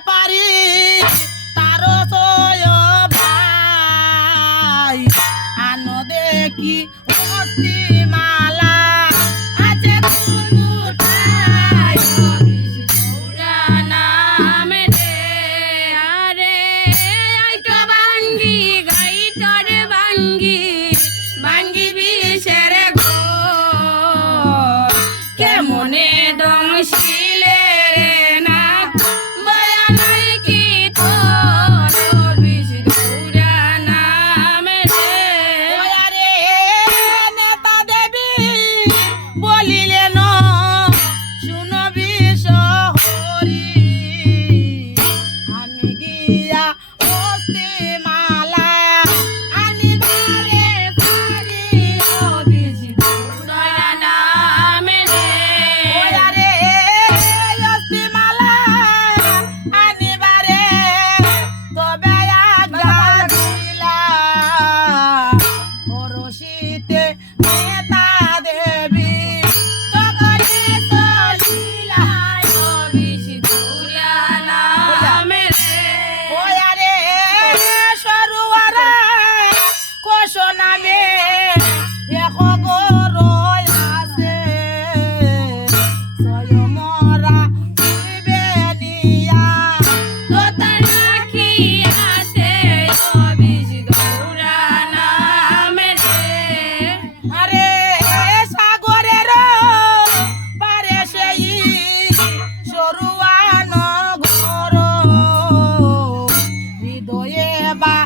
পারি তার ভাই। আনো দেখি অস্তিমা Ya, bye.